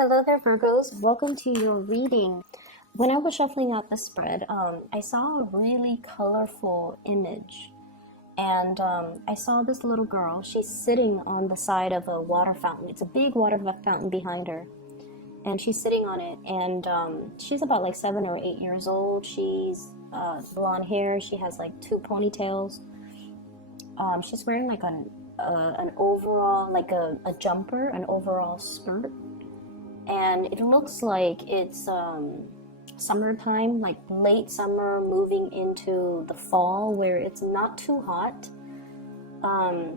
Hello there, Virgos. Welcome to your reading. When I was shuffling out the spread, I saw a really colorful image. And I saw this little girl. She's sitting on the side of a water fountain. It's a big water fountain behind her. And she's sitting on it. And she's about like 7 or 8 years old. She's blonde hair. She has like 2 ponytails. She's wearing like an overall, like a jumper, an overall skirt. And it looks like it's summertime, like late summer moving into the fall, where it's not too hot. I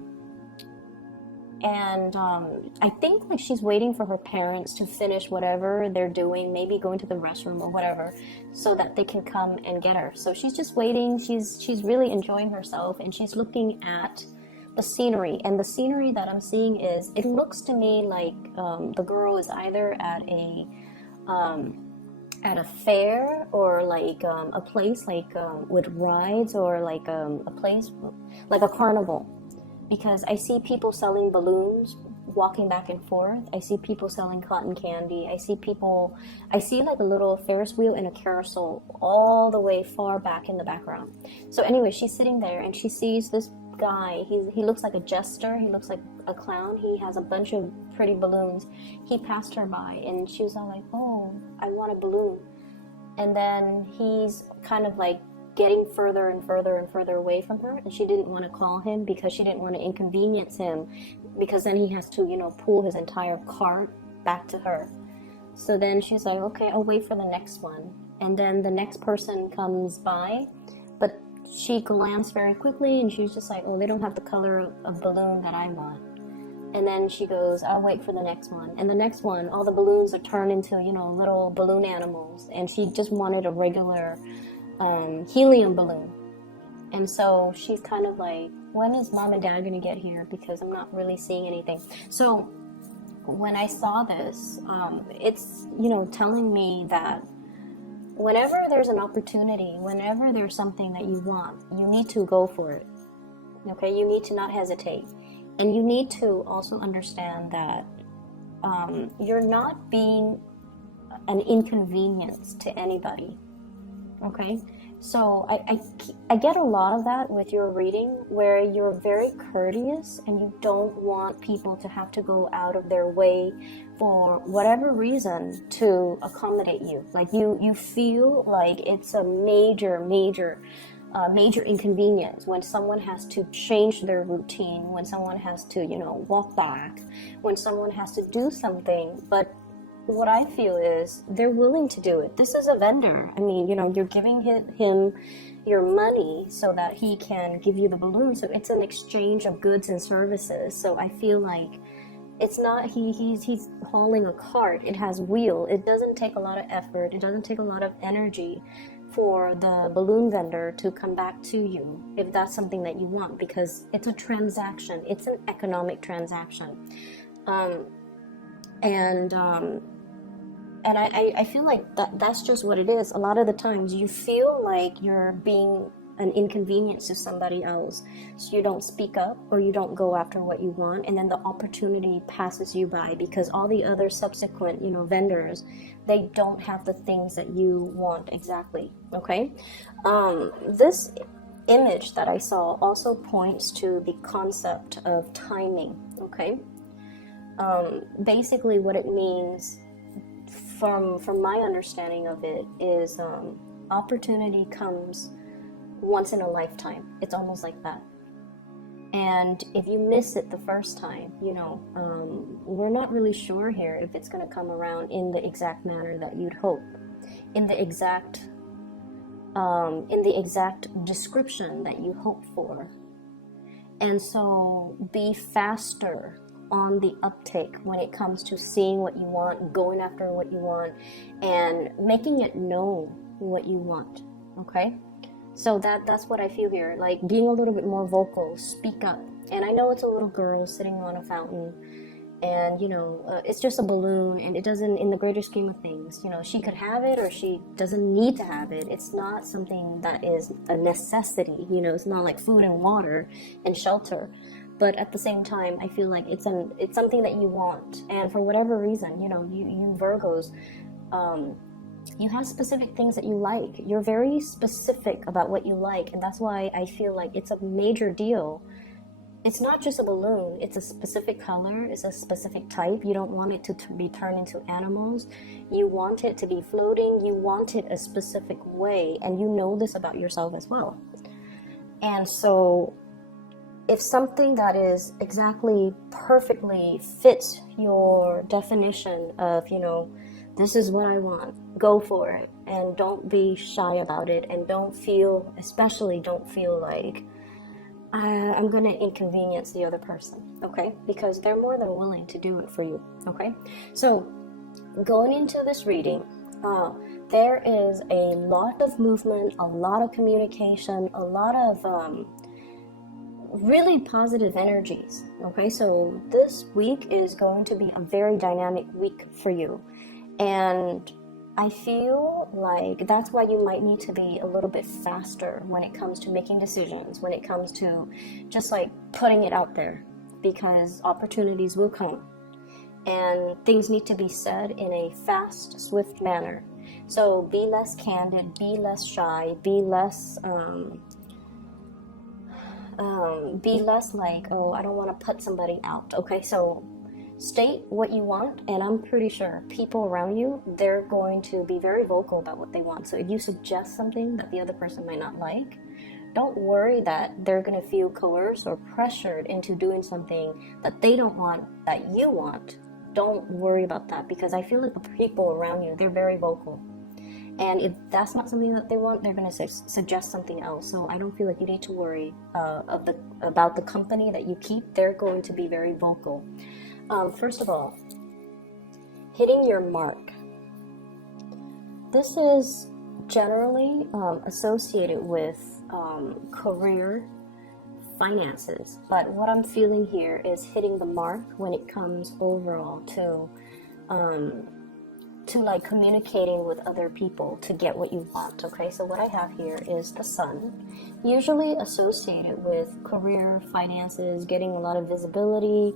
think like she's waiting for her parents to finish whatever they're doing, maybe going to the restroom or whatever, so that they can come and get her. So she's just waiting. She's really enjoying herself, and she's looking at the scenery. And the scenery that I'm seeing is, it looks to me like the girl is either at a fair, or like a place like with rides, or like a place like a carnival, because I see people selling balloons walking back and forth. I see people selling cotton candy. I see like a little Ferris wheel and a carousel all the way far back in the background. So anyway, she's sitting there and she sees this guy. He looks like a jester. He looks like a clown. He has a bunch of pretty balloons. He passed her by and she was all like, "Oh, I want a balloon." And then he's kind of like getting further and further and further away from her, and she didn't want to call him because she didn't want to inconvenience him, because then he has to, pull his entire cart back to her. So then she's like, "Okay, I'll wait for the next one." And then the next person comes by, but she glanced very quickly and she's just like, "Oh, they don't have the color of balloon that I want." And then she goes, "I'll wait for the next one." And the next one, all the balloons are turned into, little balloon animals. And she just wanted a regular helium balloon. And so she's kind of like, "When is mom and dad going to get here? Because I'm not really seeing anything." So when I saw this, it's, telling me that whenever there's an opportunity, whenever there's something that you want, you need to go for it. Okay? You need to not hesitate. And you need to also understand that you're not being an inconvenience to anybody. Okay? So I get a lot of that with your reading, where you're very courteous and you don't want people to have to go out of their way for whatever reason to accommodate you. Like you feel like it's a major inconvenience when someone has to change their routine, when someone has to, walk back, when someone has to do something. But what I feel is they're willing to do it. This is a vendor. I mean, you're giving him your money so that he can give you the balloon. So it's an exchange of goods and services. So I feel like it's not he's hauling a cart. It has wheel. It doesn't take a lot of effort. It doesn't take a lot of energy for the balloon vendor to come back to you if that's something that you want, because it's a transaction. It's an economic transaction. And I feel like that's just what it is. A lot of the times you feel like you're being an inconvenience to somebody else, so you don't speak up or you don't go after what you want, and then the opportunity passes you by because all the other subsequent, vendors, they don't have the things that you want exactly. Okay? This image that I saw also points to the concept of timing. Okay? Basically what it means, from my understanding of it, is opportunity comes once in a lifetime. It's almost like that. And if you miss it the first time, we're not really sure here if it's going to come around in the exact manner that you'd hope, in the exact description that you hope for. And so be faster on the uptake when it comes to seeing what you want, going after what you want, and making it known what you want. Okay? So that's what I feel here. Like being a little bit more vocal, speak up. And I know it's a little girl sitting on a fountain, and it's just a balloon, and it doesn't, in the greater scheme of things, she could have it or she doesn't need to have it. It's not something that is a necessity. It's not like food and water and shelter. but at the same time, I feel like it's something that you want, and for whatever reason, you know, you Virgos, you have specific things that you like. You're very specific about what you like, and that's why I feel like it's a major deal. It's not just a balloon, it's a specific color, it's a specific type. You don't want it to be turned into animals. You want it to be floating, you want it a specific way, and you know this about yourself as well. And so if something that is exactly perfectly fits your definition of, you know, this is what I want, go for it, and don't be shy about it, and especially don't feel like I'm going to inconvenience the other person, okay? Because they're more than willing to do it for you, okay? So going into this reading, there is a lot of movement, a lot of communication, a lot of really positive energies, okay? So this week is going to be a very dynamic week for you. And I feel like that's why you might need to be a little bit faster when it comes to making decisions, when it comes to just like putting it out there, because opportunities will come and things need to be said in a fast, swift manner. So be less candid, be less shy, be less like, oh, I don't want to put somebody out, okay? So state what you want, and I'm pretty sure people around you, they're going to be very vocal about what they want. So if you suggest something that the other person might not like, don't worry that they're going to feel coerced or pressured into doing something that they don't want, that you want. Don't worry about that, because I feel like the people around you, they're very vocal. And if that's not something that they want, they're going to suggest something else. So I don't feel like you need to worry about the company that you keep. They're going to be very vocal. First of all, hitting your mark. This is generally associated with career, finances, but what I'm feeling here is hitting the mark when it comes overall to like communicating with other people to get what you want, okay? So what I have here is the sun, usually associated with career, finances, getting a lot of visibility,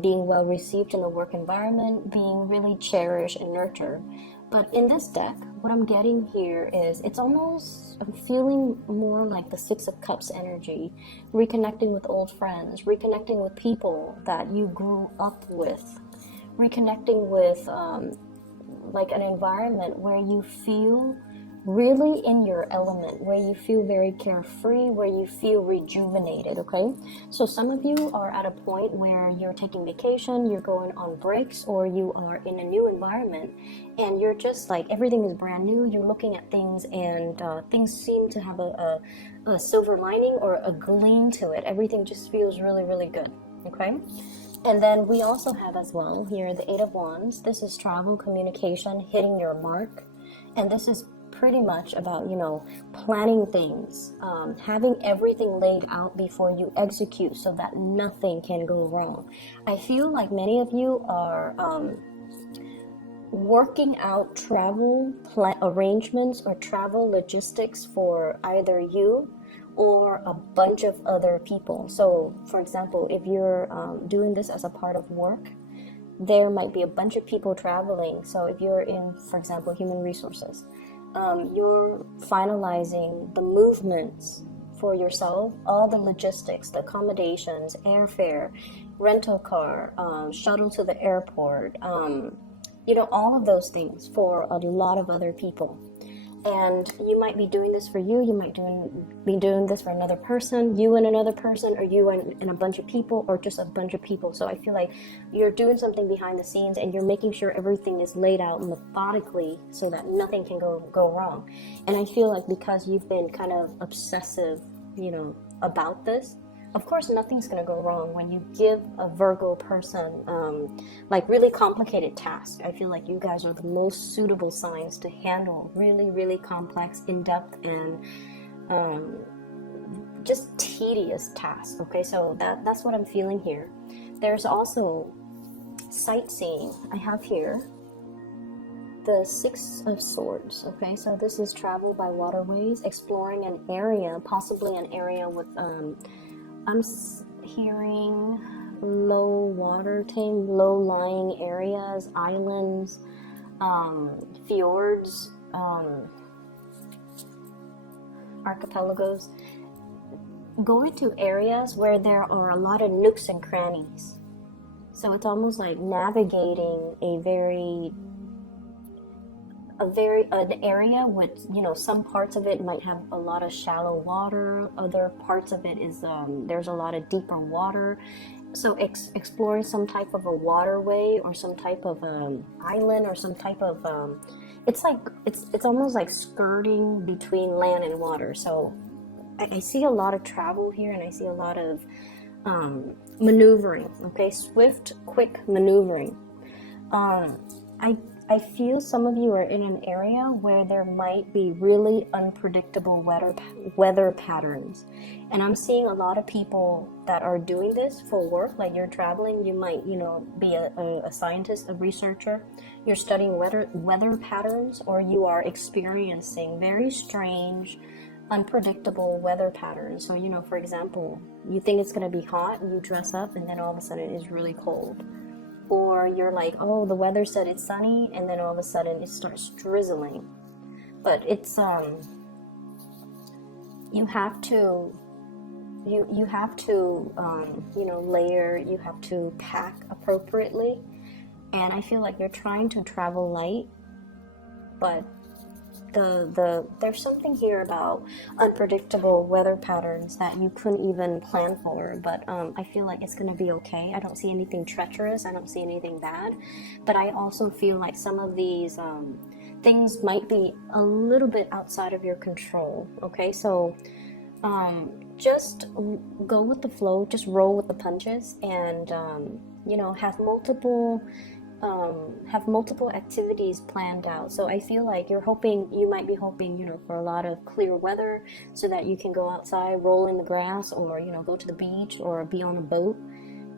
being well received in the work environment, being really cherished and nurtured. But in this deck, what I'm getting here is I'm feeling more like the Six of Cups energy, reconnecting with old friends, reconnecting with people that you grew up with, reconnecting with like an environment where you feel really in your element, where you feel very carefree, where you feel rejuvenated, okay? So some of you are at a point where you're taking vacation, you're going on breaks, or you are in a new environment, and you're just like, everything is brand new, you're looking at things, and things seem to have a silver lining or a gleam to it. Everything just feels really, really good, okay? And then we also have as well here the Eight of Wands. This is travel, communication, hitting your mark. And this is pretty much about, you know, planning things, having everything laid out before you execute so that nothing can go wrong. I feel like many of you are working out travel arrangements or travel logistics for either you or a bunch of other people. So, for example, if you're doing this as a part of work, there might be a bunch of people traveling. So if you're in, for example, human resources, you're finalizing the movements for yourself, all the logistics, the accommodations, airfare, rental car, shuttle to the airport, you know, all of those things for a lot of other people. And you might be doing this for you, you might be doing this for another person, you and another person, or you and a bunch of people, or just a bunch of people. So I feel like you're doing something behind the scenes and you're making sure everything is laid out methodically so that nothing can go wrong. And I feel like because you've been kind of obsessive, you know, about this, of course nothing's going to go wrong when you give a Virgo person like really complicated tasks. I feel like you guys are the most suitable signs to handle really, really complex, in-depth, and just tedious tasks, okay? So that's what I'm feeling here. There's also sightseeing. I have here the Six of Swords, okay? So this is travel by waterways, exploring an area, possibly an area with hearing low water tame, low lying areas, islands, fjords, archipelagos. Go into areas where there are a lot of nooks and crannies. So it's almost like navigating an area with, you know, some parts of it might have a lot of shallow water, other parts of it is there's a lot of deeper water. So exploring some type of a waterway or some type of island or some type of it's like it's almost like skirting between land and water. So I see a lot of travel here, and I see a lot of maneuvering. Okay, swift, quick maneuvering. I feel some of you are in an area where there might be really unpredictable weather patterns. And I'm seeing a lot of people that are doing this for work, like you're traveling, you might, you know, be a scientist, a researcher, you're studying weather patterns, or you are experiencing very strange, unpredictable weather patterns. So, you know, for example, you think it's going to be hot and you dress up and then all of a sudden it's really cold. Or you're like, oh, the weather said it's sunny, and then all of a sudden it starts drizzling. But it's you have to you know, layer, you have to pack appropriately. And I feel like you're trying to travel light, but there's something here about unpredictable weather patterns that you couldn't even plan for, but I feel like it's going to be okay. I don't see anything treacherous, I don't see anything bad, but I also feel like some of these things might be a little bit outside of your control. Okay, so just go with the flow, just roll with the punches, and you know, have multiple activities planned out. So I feel like you might be hoping, you know, for a lot of clear weather so that you can go outside, roll in the grass, or, you know, go to the beach or be on a boat.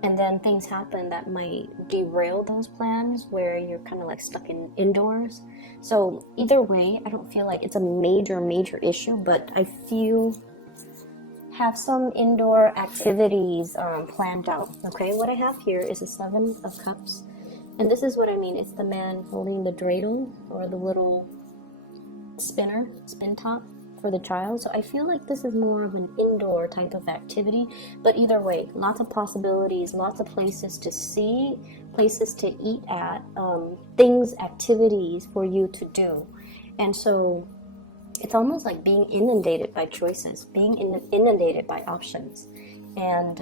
And then things happen that might derail those plans where you're kind of like stuck indoors. So either way, I don't feel like it's a major issue, but I feel have some indoor activities planned out. Okay, what I have here is a 7 of Cups. And this is what I mean. It's the man holding the dreidel, or the little spin top for the child. So I feel like this is more of an indoor type of activity. But either way, lots of possibilities, lots of places to see, places to eat at, activities for you to do. And so it's almost like being inundated by choices, being inundated by options. And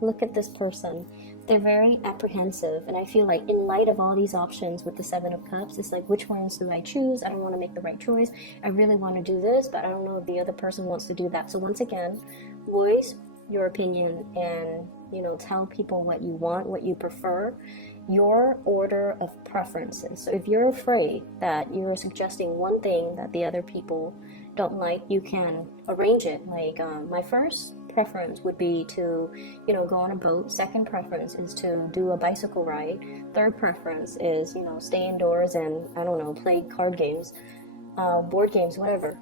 look at this person. They're very apprehensive, and I feel like in light of all these options with the 7 of Cups, it's like, which ones do I choose? I don't want to make the right choice. I really want to do this, but I don't know if the other person wants to do that. So once again, voice your opinion and, you know, tell people what you want, what you prefer, your order of preferences. So if you're afraid that you're suggesting one thing that the other people don't like, you can arrange it. Like my first preference would be to, you know, go on a boat. Second preference is to do a bicycle ride. Third preference is, you know, stay indoors and, I don't know, play card games, board games, whatever.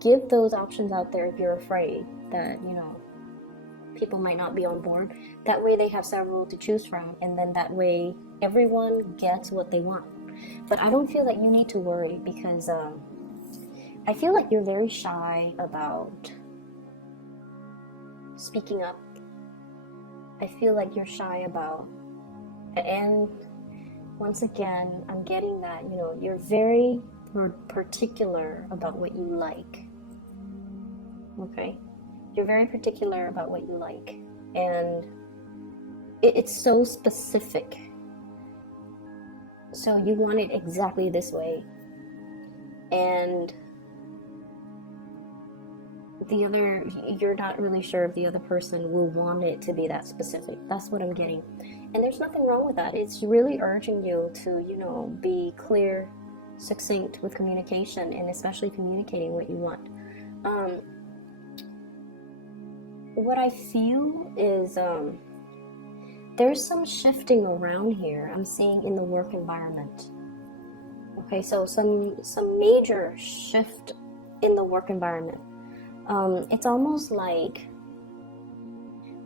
Give those options out there if you're afraid that, you know, people might not be on board. That way they have several to choose from, and then that way everyone gets what they want. But I don't feel that you need to worry, because I feel like you're very shy about speaking up. I feel like you're shy about, and once again, I'm getting that, you know, you're very particular about what you like. Okay? You're very particular about what you like, and it's so specific. So you want it exactly this way, and you're not really sure if the other person will want it to be that specific. That's what I'm getting. And there's nothing wrong with that. It's really urging you to, you know, be clear, succinct with communication, and especially communicating what you want. What I feel is there's some shifting around here I'm seeing in the work environment. Okay, so some major shift in the work environment. It's almost like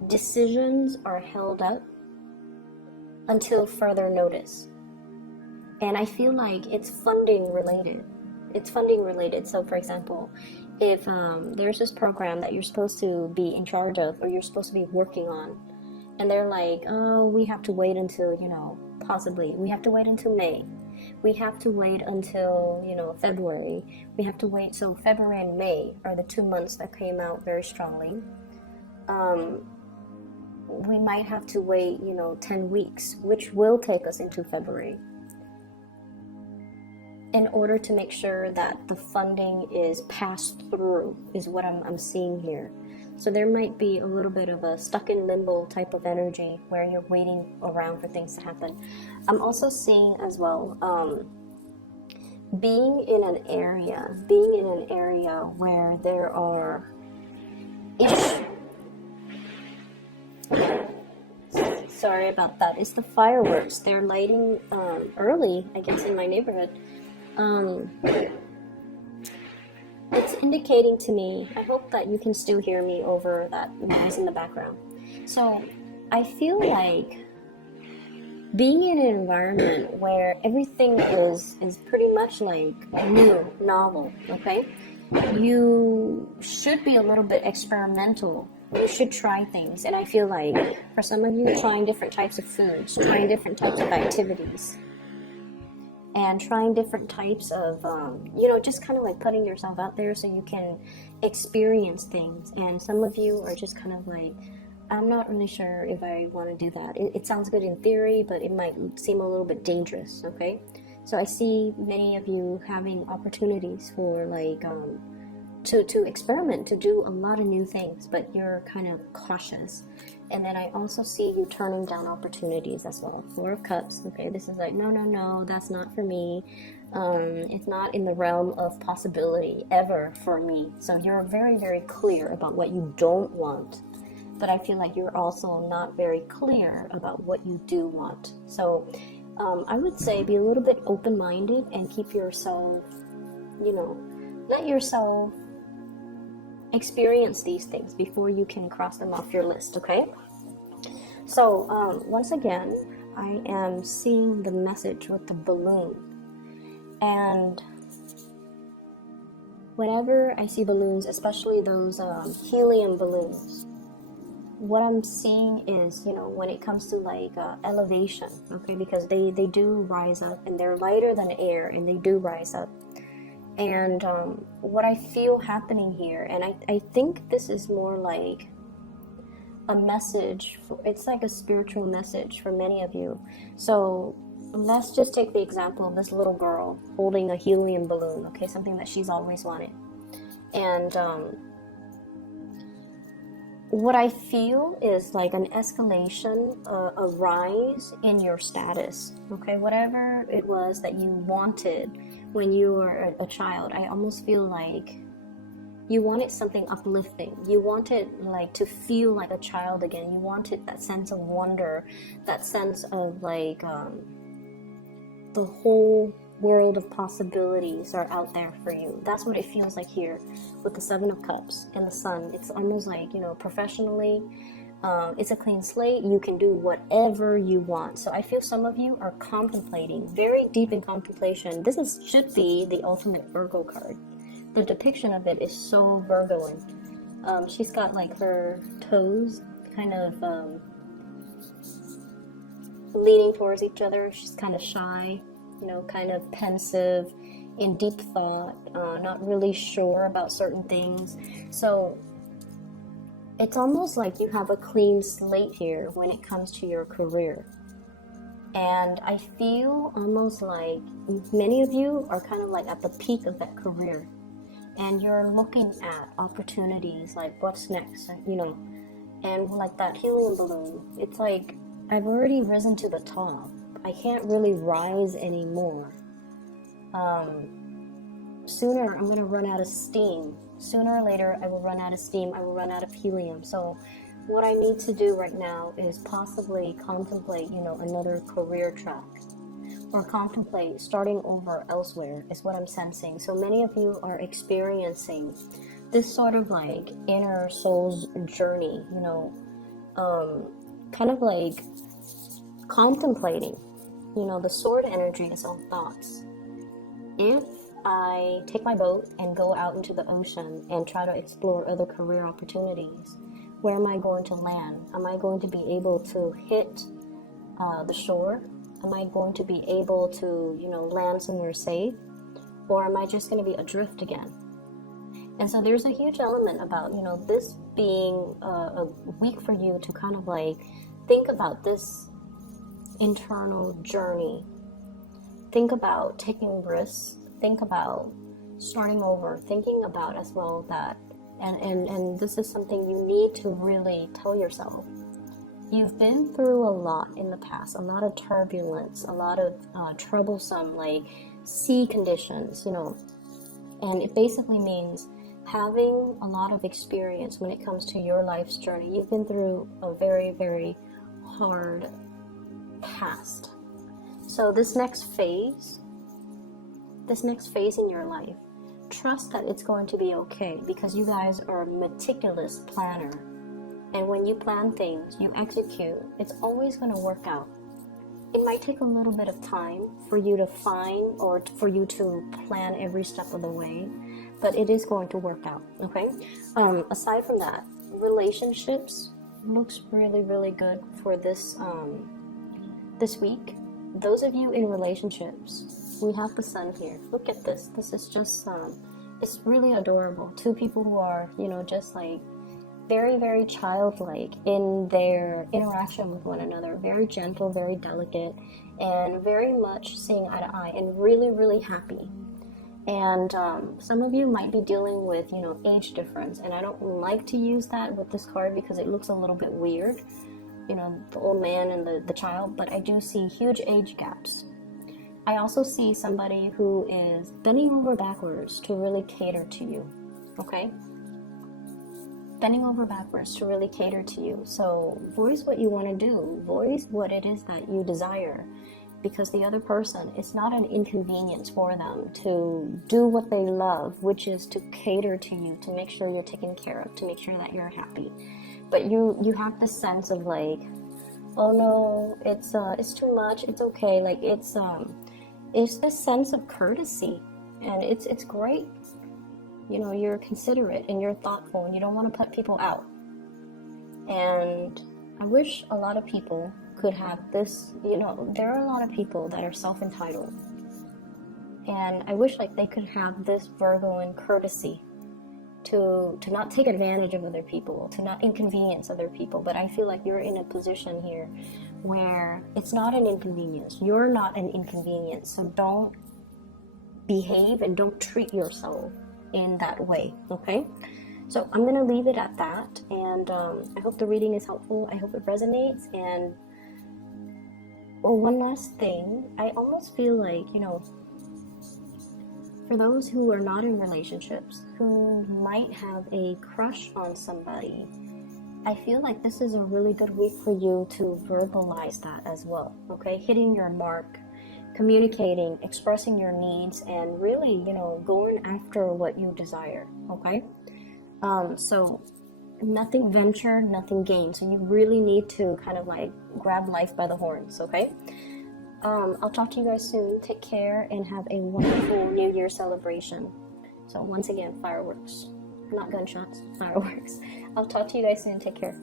decisions are held up until further notice. And I feel like it's funding related. It's funding related. So for example, if there's this program that you're supposed to be in charge of, or you're supposed to be working on, and they're like, oh, we have to wait until, possibly, we have to wait until May. We have to wait until, February. We have to wait. So February and May are the 2 months that came out very strongly. We might have to wait, 10 weeks, which will take us into February, in order to make sure that the funding is passed through, is what I'm seeing here. So there might be a little bit of a stuck in limbo type of energy where you're waiting around for things to happen. I'm also seeing as well, being in an area where there are issues. Sorry about that. It's the fireworks. They're lighting early, I guess, in my neighborhood. It's indicating to me, I hope that you can still hear me over that noise in the background. So I feel like being in an environment where everything is pretty much like new, novel, okay? You should be a little bit experimental. You should try things. And I feel like for some of you, trying different types of foods, trying different types of activities, and trying different types of, just kind of like putting yourself out there so you can experience things. And some of you are just kind of like, I'm not really sure if I want to do that. It sounds good in theory, but it might seem a little bit dangerous, okay? So I see many of you having opportunities for like, to experiment, to do a lot of new things, but you're kind of cautious. And then I also see you turning down opportunities as well. Four of Cups, okay, this is like, no, that's not for me. It's not in the realm of possibility ever for me. So you're very, very clear about what you don't want. But I feel like you're also not very clear about what you do want. So I would say be a little bit open-minded and keep yourself, let yourself experience these things before you can cross them off your list, okay? So once again, I am seeing the message with the balloon. And whenever I see balloons, especially those helium balloons, what I'm seeing is, when it comes to like elevation, okay, because they do rise up, and they're lighter than air, and they do rise up. And what I feel happening here, and I think this is more like a message, it's like a spiritual message for many of you. So let's just take the example of this little girl holding a helium balloon, okay, something that she's always wanted. And what I feel is like an escalation, a rise in your status, okay, whatever it was that you wanted when you were a child. I almost feel like you wanted something uplifting. You wanted like to feel like a child again. You wanted that sense of wonder, that sense of like the whole world of possibilities are out there for you. That's what it feels like here with the Seven of Cups and the Sun. It's almost like, professionally, it's a clean slate. You can do whatever you want. So I feel some of you are contemplating, very deep in contemplation. This should be the ultimate Virgo card. The depiction of it is so Virgoan. She's got like her toes kind of leaning towards each other. She's kind of shy, kind of pensive, in deep thought, not really sure about certain things. So it's almost like you have a clean slate here when it comes to your career. And I feel almost like many of you are kind of like at the peak of that career. And you're looking at opportunities, like what's next, and like that helium balloon, it's like, I've already risen to the top. I can't really rise anymore. Sooner I'm going to run out of steam. Sooner or later I will run out of steam. I will run out of helium. So what I need to do right now is possibly contemplate, another career track, or contemplate starting over elsewhere, is what I'm sensing. So many of you are experiencing this sort of like inner soul's journey, kind of like contemplating. You know, the sword energy is on thoughts. If I take my boat and go out into the ocean and try to explore other career opportunities, where am I going to land? Am I going to be able to hit the shore? Am I going to be able to, you know, land somewhere safe? Or am I just going to be adrift again? And so there's a huge element about, you know, this being a week for you to kind of like think about this internal journey. Think about taking risks. Think about starting over. Thinking about as well that, and this is something you need to really tell yourself. You've been through a lot in the past, a lot of turbulence, a lot of troublesome, like, sea conditions, you know, and it basically means having a lot of experience when it comes to your life's journey. You've been through a very, very hard past. So this next phase in your life, trust that it's going to be okay, because you guys are a meticulous planner. And when you plan things, you execute, it's always going to work out. It might take a little bit of time for you to find or for you to plan every step of the way, but it is going to work out, okay? Aside from that, relationships looks really, really good for this this week. Those of you in relationships, we have the sun here. Look at this. This is just, it's really adorable. Two people who are, you know, just like very, very childlike in their interaction with one another. Very gentle, very delicate, and very much seeing eye to eye and really, really happy. And some of you might be dealing with, you know, age difference. And I don't like to use that with this card because it looks a little bit weird. You know, the old man and the child. But I do see huge age gaps. I also see somebody who is bending over backwards to really cater to you. Okay? Bending over backwards to really cater to you. So voice what you want to do. Voice what it is that you desire. Because the other person, it's not an inconvenience for them to do what they love, which is to cater to you, to make sure you're taken care of, to make sure that you're happy. But you have this sense of like, oh no, it's too much, it's okay. Like it's this sense of courtesy, and it's great. You know, you're considerate and you're thoughtful and you don't want to put people out. And I wish a lot of people could have this. You know, there are a lot of people that are self-entitled. And I wish like they could have this Virgoan courtesy to not take advantage of other people, to not inconvenience other people. But I feel like you're in a position here where it's not an inconvenience. You're not an inconvenience. So don't behave and don't treat yourself in that way, okay? So I'm gonna leave it at that, and I hope the reading is helpful. I hope it resonates. And one last thing, I almost feel like, you know, for those who are not in relationships, who might have a crush on somebody, I feel like this is a really good week for you to verbalize that as well, okay? Hitting your mark, communicating, expressing your needs, and really, you know, going after what you desire, okay? So nothing venture, nothing gain. So you really need to kind of like grab life by the horns, okay? I'll talk to you guys soon. Take care and have a wonderful New Year celebration. So once again, fireworks, not gunshots, fireworks. I'll talk to you guys soon. Take care.